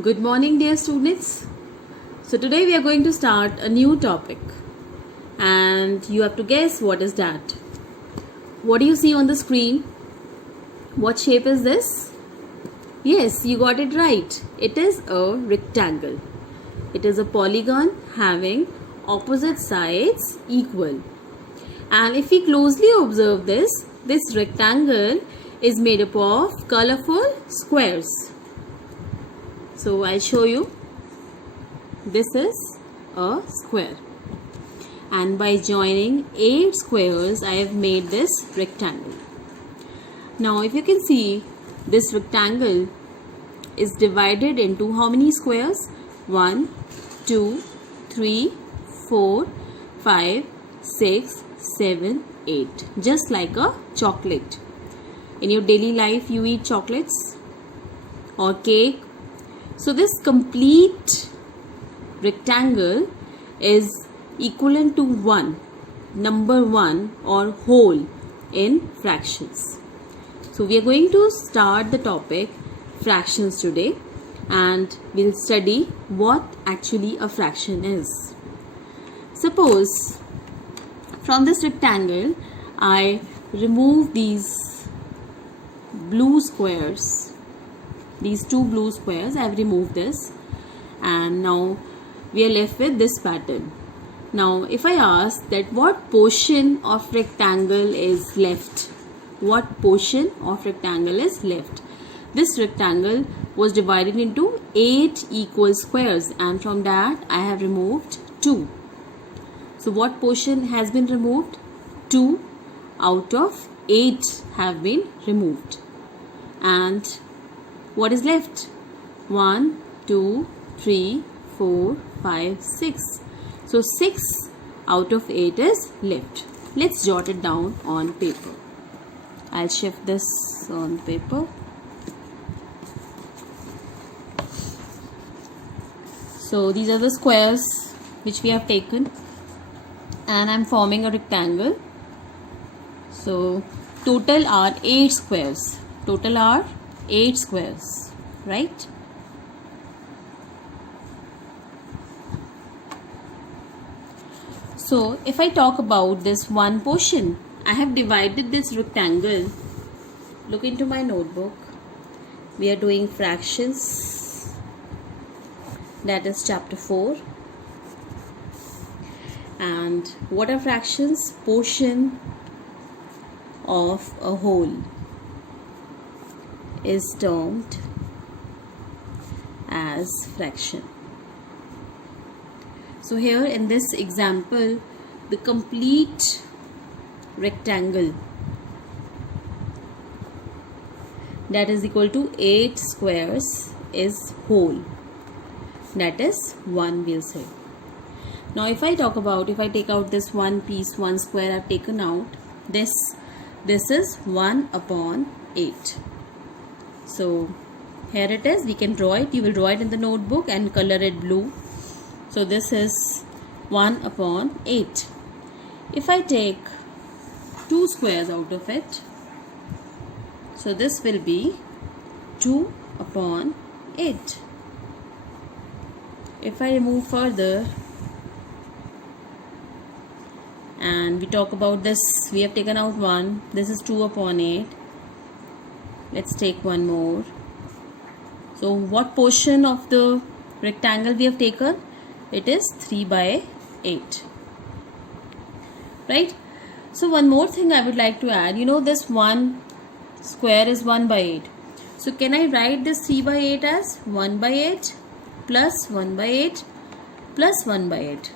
Good morning, dear students. So, today we are going to start a new topic, and you have to guess what is that. What do you see on the screen? What shape is this? Yes, you got it right. It is a rectangle. It is a polygon having opposite sides equal. And if we closely observe this rectangle is made up of colorful squares. So I'll show you. This is a square, and by joining 8 squares I have made this rectangle. Now if you can see, this rectangle is divided into how many squares? 1, 2, 3, 4, 5, 6, 7, 8. Just like a chocolate. In your daily life you eat chocolates or cake. So this complete rectangle is equivalent to 1, number 1 or whole in fractions. So we are going to start the topic fractions today, and we'll study what actually a fraction is. Suppose from this rectangle I remove these blue squares. These 2 blue squares, I have removed this, and now we are left with this pattern. Now if I ask that what portion of rectangle is left, what portion of rectangle is left? This rectangle was divided into 8 equal squares, and from that I have removed 2. So what portion has been removed? 2 out of 8 have been removed. And what is left? 1, 2, 3, 4, 5, 6. So 6 out of 8 is left. Let's jot it down on paper. I'll shift this on paper. So these are the squares which we have taken, and I'm forming a rectangle. So total are 8 squares. Total are 8 squares, right? So if I talk about this one portion, I have divided this rectangle. Look into my notebook. We are doing fractions. That is chapter 4. And what are fractions? Portion of a whole is termed as fraction. So here in this example, the complete rectangle, that is equal to 8 squares, is whole. That is 1, we'll say. Now if I talk about, if I take out this one piece, one square I've taken out, this is 1 upon 8. So here it is, we can draw it. You will draw it in the notebook and color it blue. So this is 1 upon 8. If I take 2 squares out of it, so this will be 2 upon 8. If I remove further and we talk about this, we have taken out 1. This is 2 upon 8. Let's take one more. So what portion of the rectangle we have taken? It is 3 by 8. Right? So one more thing I would like to add. You know, this one square is 1 by 8. So can I write this 3 by 8 as 1 by 8 plus 1 by 8 plus 1 by 8?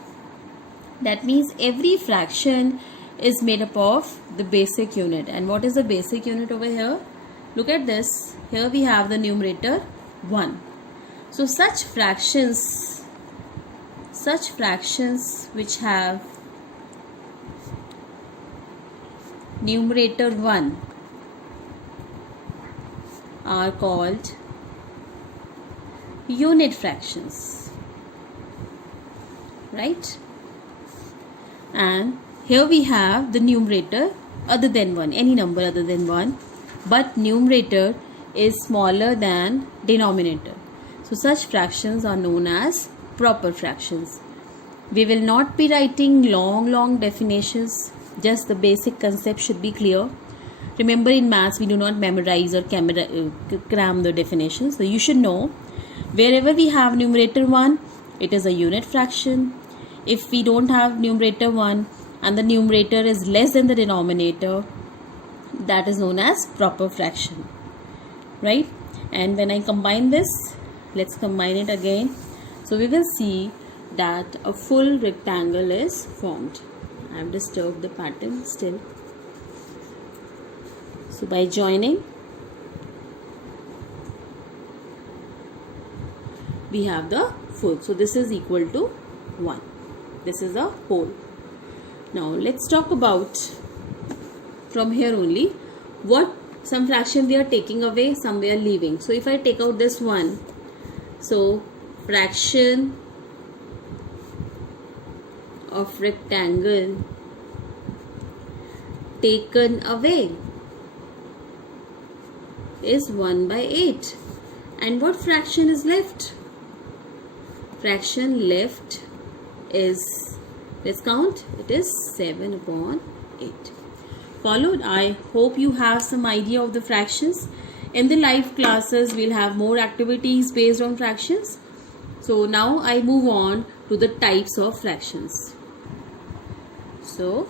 That means every fraction is made up of the basic unit. And what is the basic unit over here? Look at this. Here we have the numerator 1. So such fractions which have numerator 1 are called unit fractions, right? And here we have the numerator other than 1, any number other than 1, but numerator is smaller than denominator. So such fractions are known as proper fractions. We will not be writing long definitions. Just the basic concept should be clear. Remember, in maths we do not memorize or cram the definitions. So you should know, wherever we have numerator 1, it is a unit fraction. If we don't have numerator 1 and the numerator is less than the denominator, that is known as proper fraction, right? And when I combine this, let's combine it again. So we will see that a full rectangle is formed. I have disturbed the pattern still. So by joining, we have the full. So this is equal to 1. This is a whole. Now let's talk about from here only what some fraction we are taking away, some we are leaving. So if I take out this one, so fraction of rectangle taken away is 1/8. And what fraction is left? Fraction left is, let's count, it is 7/8. Followed? I hope you have some idea of the fractions. In the live classes, we'll have more activities based on fractions. So now I move on to the types of fractions. So,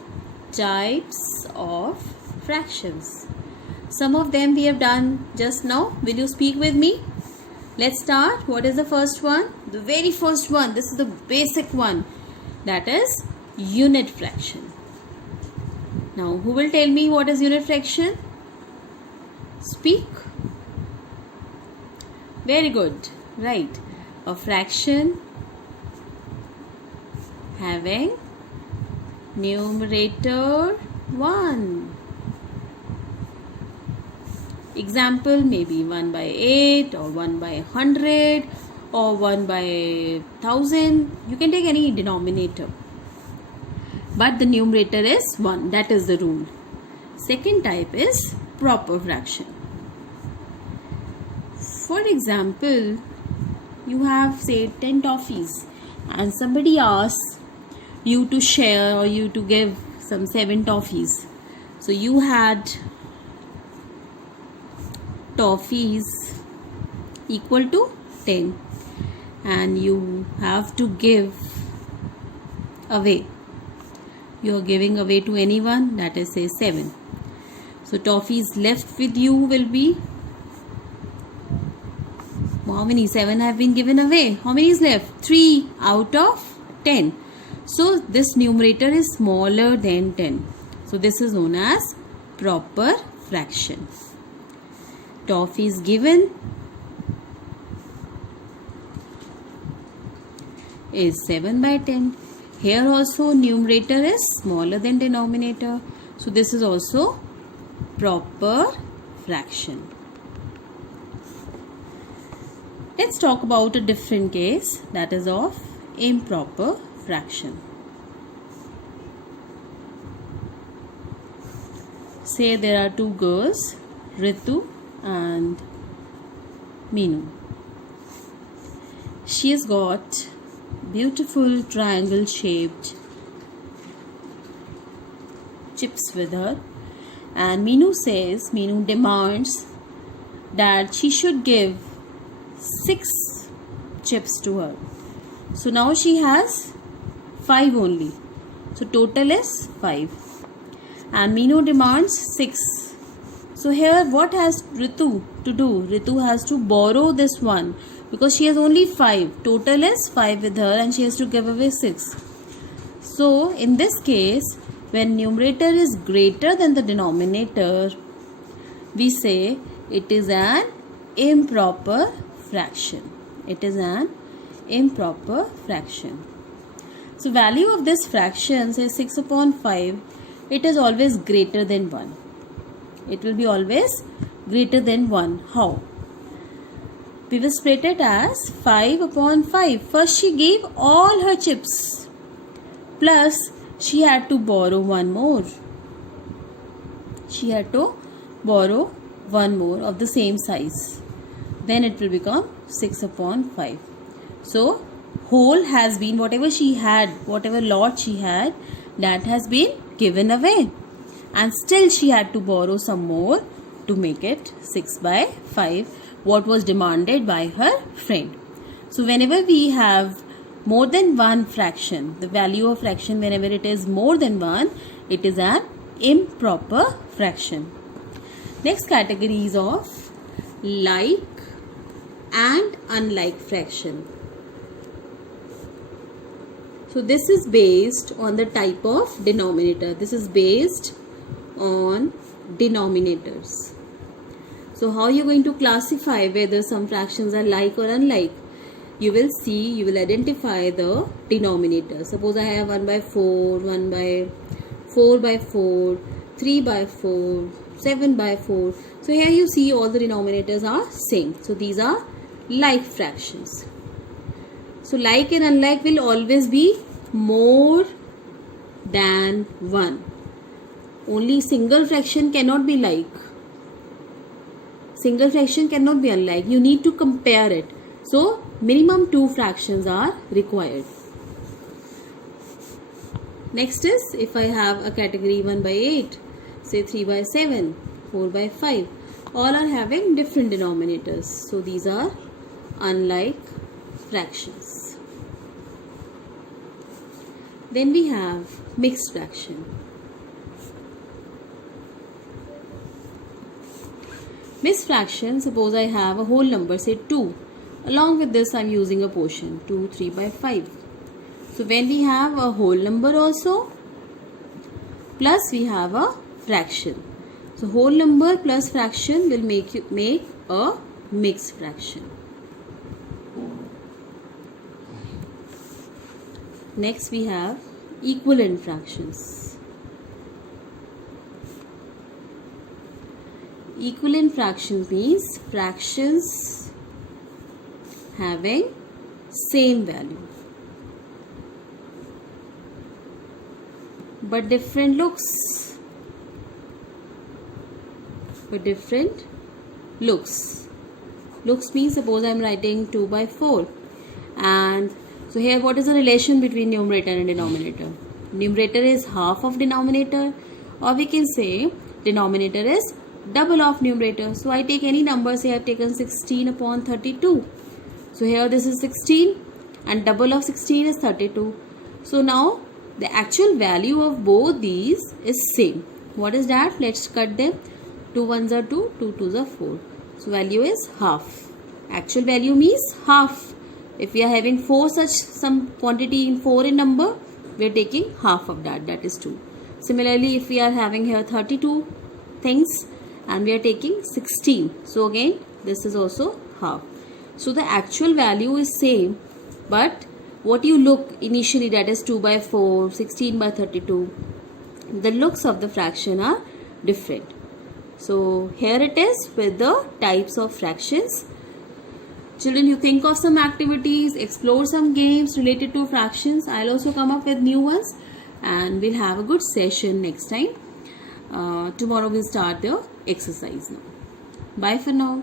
types of fractions. Some of them we have done just now. Will you speak with me? Let's start. What is the first one? The very first one. This is the basic one. That is unit fraction. Now, who will tell me what is unit fraction? Speak. Very good. Right. A fraction having numerator 1. Example, maybe 1/8 or 1/100 or 1/1000. You can take any denominator. But the numerator is 1. That is the rule. Second type is proper fraction. For example, you have say 10 toffees and somebody asks you to share or you to give some 7 toffees. So you had toffees equal to 10 and you have to give away. You are giving away to anyone, that is say 7. So toffees left with you will be, how many? 7 have been given away. How many is left? 3 out of 10. So this numerator is smaller than 10. So this is known as proper fraction. Toffees given is 7/10. Here also numerator is smaller than denominator. So this is also proper fraction. Let's talk about a different case, that is of improper fraction. Say there are 2 girls, Ritu and Meenu. She has got beautiful triangle shaped chips with her, and Meenu demands that she should give 6 chips to her. So now she has 5 only. So total is 5. And Meenu demands 6. So here what has Ritu to do? Ritu has to borrow this one because she has only 5. Total is 5 with her and she has to give away 6. So in this case, when numerator is greater than the denominator, we say it is an improper fraction. It is an improper fraction. So value of this fraction, say 6/5, it is always greater than 1. It will be always greater than 1. How? We will split it as 5/5. First she gave all her chips. Plus she had to borrow one more. She had to borrow one more of the same size. Then it will become 6 upon 5. So whole has been, whatever she had, whatever lot she had, that has been given away. And still she had to borrow some more to make it 6 by 5, what was demanded by her friend. So whenever we have more than one fraction, the value of fraction, whenever it is more than one, it is an improper fraction. Next category is of like and unlike fraction. So this is based on the type of denominator. This is based on denominators. So how you are going to classify whether some fractions are like or unlike? You will see, you will identify the denominator. Suppose I have 1 by 4, 1 by 4 by 4, 3 by 4, 7 by 4. So here you see all the denominators are same. So these are like fractions. So like and unlike will always be more than 1. Only single fraction cannot be like. Single fraction cannot be unlike. You need to compare it. So minimum 2 fractions are required. Next is, if I have a category 1 by 8, say 3 by 7, 4 by 5, all are having different denominators. So these are unlike fractions. Then we have mixed fraction. Mixed fraction, suppose I have a whole number, say 2. Along with this I am using a portion, 2, 3 by 5. So when we have a whole number also, plus we have a fraction. So whole number plus fraction will make a mixed fraction. Next we have equivalent fractions. Equivalent fractions means fractions having same value but different looks. Looks means, suppose I am writing 2 by 4, and so here what is the relation between numerator and denominator? Numerator is half of denominator, or we can say denominator is double of numerator. So I take any number, say I have taken 16 upon 32. So here this is 16 and double of 16 is 32. So now the actual value of both these is same. What is that? Let's cut them. 2 ones are 2, 2 twos are 4. So value is half. Actual value means half. If we are having some quantity in 4 in number, we are taking half of that, that is 2. Similarly, if we are having here 32 things and we are taking 16, so again this is also half. So the actual value is same, but what you look initially, that is 2 by 4, 16 by 32, the looks of the fraction are different. So here it is with the types of fractions. Children, you think of some activities, explore some games related to fractions. I'll also come up with new ones and we'll have a good session next time. Tomorrow we'll start the exercise now. Bye for now.